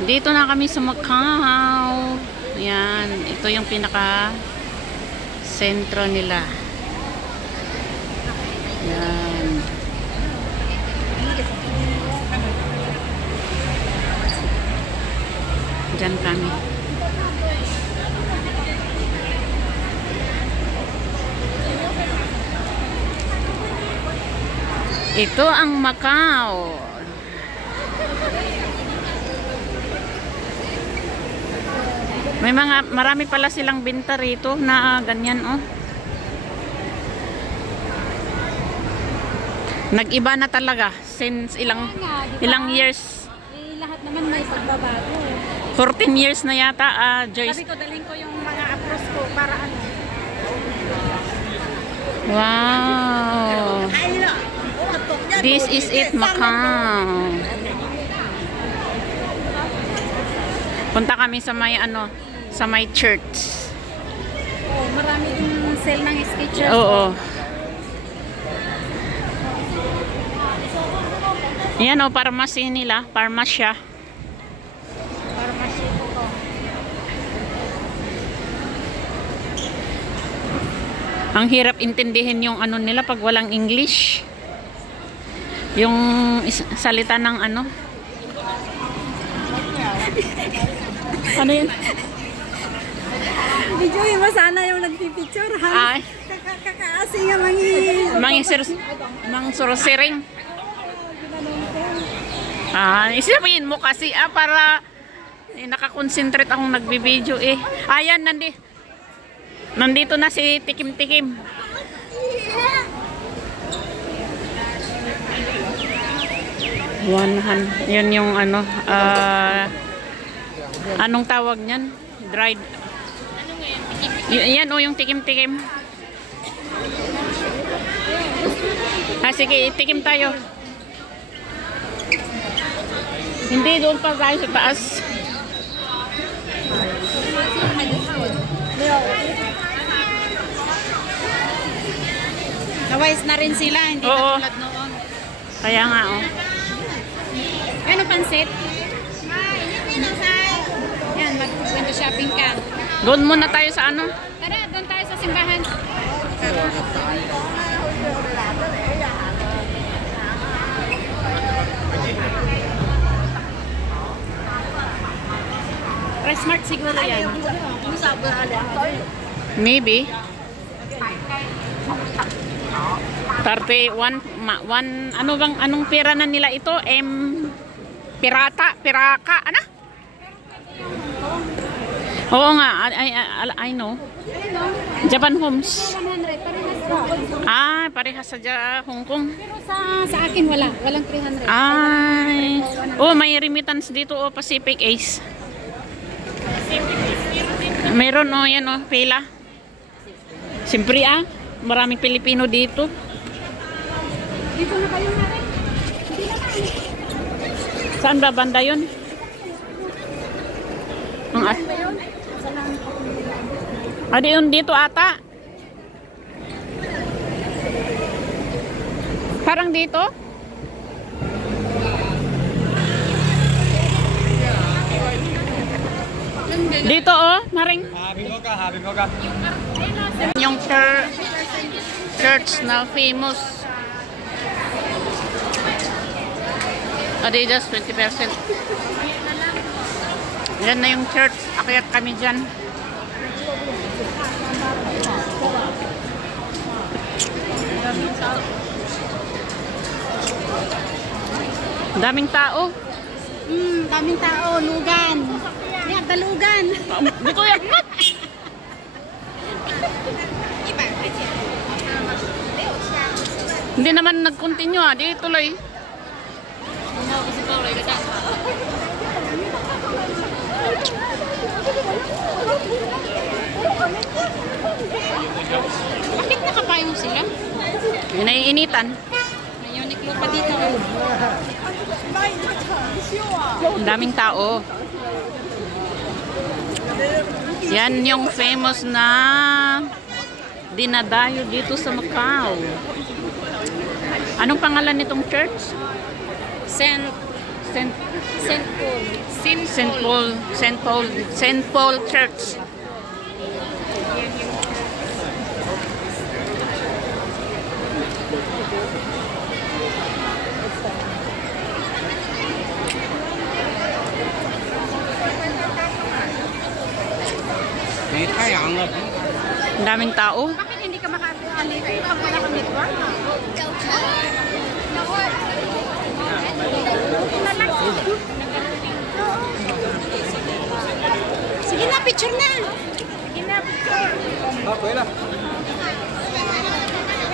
Dito na kami sa Macau. Yan, ito yung pinaka sentro nila. Yan. Diyan kami. Ito ang Macau. Marami pala silang binta rito na ganyan, oh. Nag-iba na talaga since ilang years. Lahat naman may pagbabago. 14 years na yata, Joyce. Sabi ko, dalhin ko yung mga apros ko para ano. Wow. This is it, Macau. Punta kami sa may sa may church. Oh, marami din sale ng Skechers. Oo. Yan o, pharmacy nila. Pharmacia. Pharmacy ko to. Ang hirap intindihin yung ano nila pag walang English. Yung salita ng ano. Ano yun? Video mo sana yung nagpipicture, ha? Ay. Kakaasi nga Mang surusiring. Isabihin mo kasi para nakakonsentrate akong nagbibideo eh. Ayan, nandito na si Tikim-Tikim. Yan yung ano, anong tawag niyan? Dried. Yan o, yung Tikim-Tikim. Sige, tikim tayo. Hindi, doon pa tayo sa taas. Nawais na rin sila, hindi Oo. katulad noon. Kaya nga, oh. Ano pansit? Yan, mag-window shopping ka. Doon muna tayo sa ano? Tara, doon tayo sa simbahan. Smart siguro yan. Maybe. 31 anong pera na nila ito? Piraka, ano? Oo nga, I know. Japan Homes. 100, parehas sa Hong Kong. pero sa akin walang 300. May remittance dito, Pacific Ace. Meron, yan pila. Siyempre, maraming Pilipino dito. Dito na kayo na rin. Hindi naman. Saan ba banda yun? Yun dito ata. Parang dito. Dito maring. Yung church na famous. Adidas 20%. Yan na yung church. Akyat kami dyan. Daming tao. Daming tao, lugan. Yan, talugan. Dito yan. Hindi naman nag-continue di tuloy. Bakit nakapayong sila? May naiinitan. May Uniqlo pa dito. Ang daming tao. Yan yung famous na dinadayo dito sa Macau. Anong pangalan nitong church? Saint St. Paul. Saint Paul, Saint Paul, Saint Paul Church. Ang daming tao. Bakit hindi ka makakali? Pag wala kang network? Sige na, picture na. Sige na, picture. 好，回来。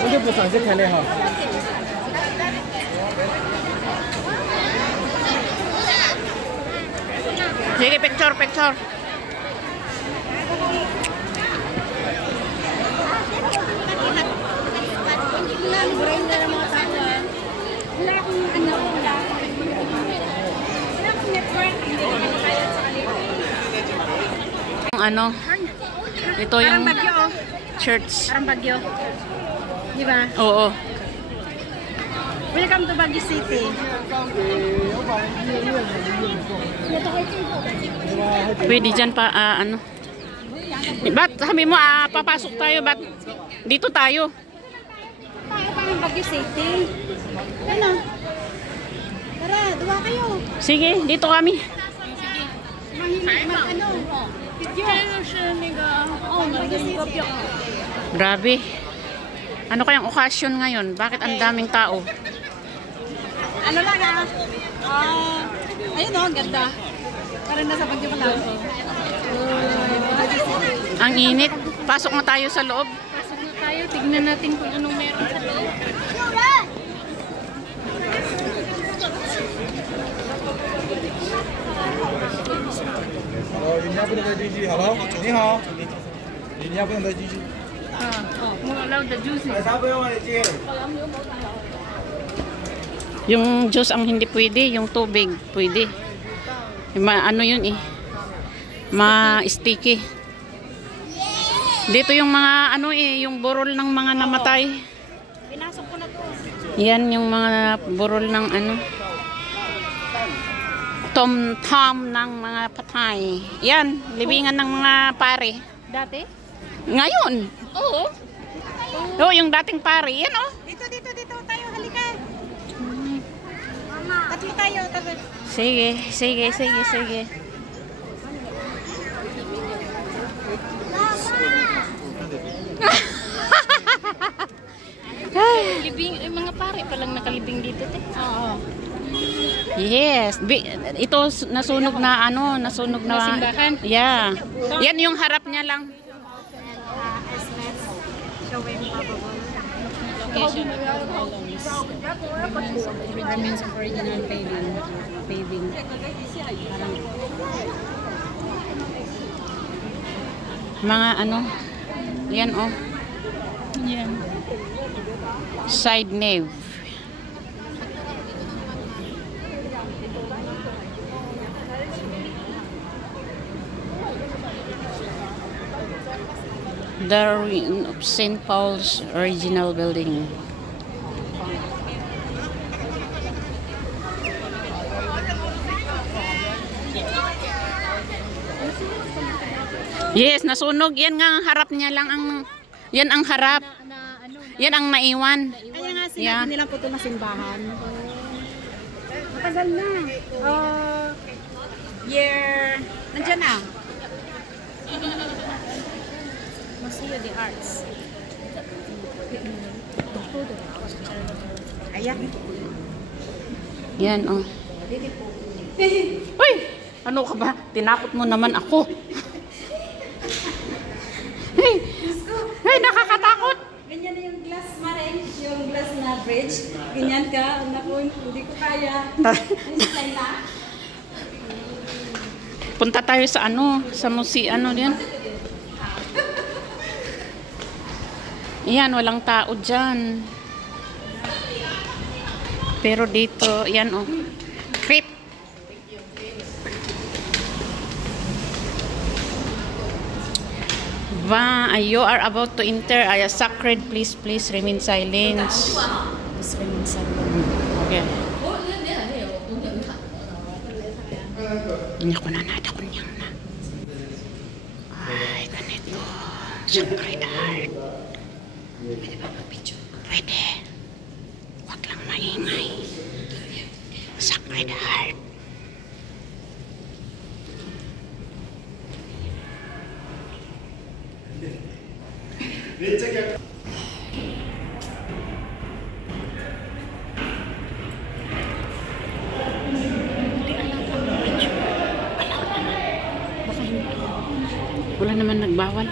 这就不上去看的哈。 Sige, picture, picture. Brenda ng mga tao. Wala akong ano, wala akong network. Hindi ko makakayat sa kalito. Ano? Ito Parang yung Bagyo, oh. church. Parang Bagyo. Di ba? Oo. Welcome to Baguio City. Pwede dyan pa, ano. Ba't sabi mo, papasok tayo, ba't dito tayo? Parang Baguio City. Ano? Tara, duwa kayo. Sige, dito kami. Mahilig ano. Oh, Baguio City. Grabe. Ano kayang okasyon ngayon? Bakit ang daming tao? Ano lang ayun oh, ganda. Parang nasa Baguio pa lang. Ang init. Pasok na tayo sa loob. Pasok na tayo, tignan natin kung anong meron sa loob. 人家不能再进去，好了，你好，人家不能再进去。 More allowed the juices. 奶茶不用往里进。 Yung juice ang hindi pwede, yung tubig pwede. Ano yun eh. Ma-sticky. Dito yung mga ano eh, yung burol ng mga namatay. Pinasok ko na to. Yan yung mga burol ng ano. Tom-tom ng mga patay. Yan, libingan ng mga pare. Dati? Ngayon. Oo. Oo, yung dating pare. Yan oh. Dito tayo, halika. Tatlo tayo, tatlo. Sige. Libing, mga pare palang nakalibing dito, te. Oo. Yes. Ito nasunog na ano, nasunog na simbahan? Yeah. Yan yung harap niya lang. Location of columns. Remains of original paving. Mga ano. Yan oh. Yan. Side nave. The ruin of St. Paul's original building. Yes, nasunog. Yan nga ang harap niya lang ang yan ang harap. Yan ang naiwan. Kaya nga sinabi Yeah. nilang puto na simbahan. Matagal na. Year... Nandiyan na. Museo de Arts. Ayan. Yan oh. Uy! Ano ka ba? Tinakot mo naman ako. Hey, nakakatakot. Ganyan na yung glass, Mare. Yung glass na bridge. Ganyan ka. Naku, hindi ko kaya. Slide na. Punta tayo sa ano, sa museo ano diyan. Yan, walang tao dyan. Pero dito, yan oh. Creep. You are about to enter a sacred place. Please remain silent. Just remain silent. Okay. Hindi ko na nada kunyang na. Ay, ganito. Sacred Heart. Pwede ba mag-picture? Pwede. Huwag lang maingay. Sacred Heart. Wala naman nagbawal.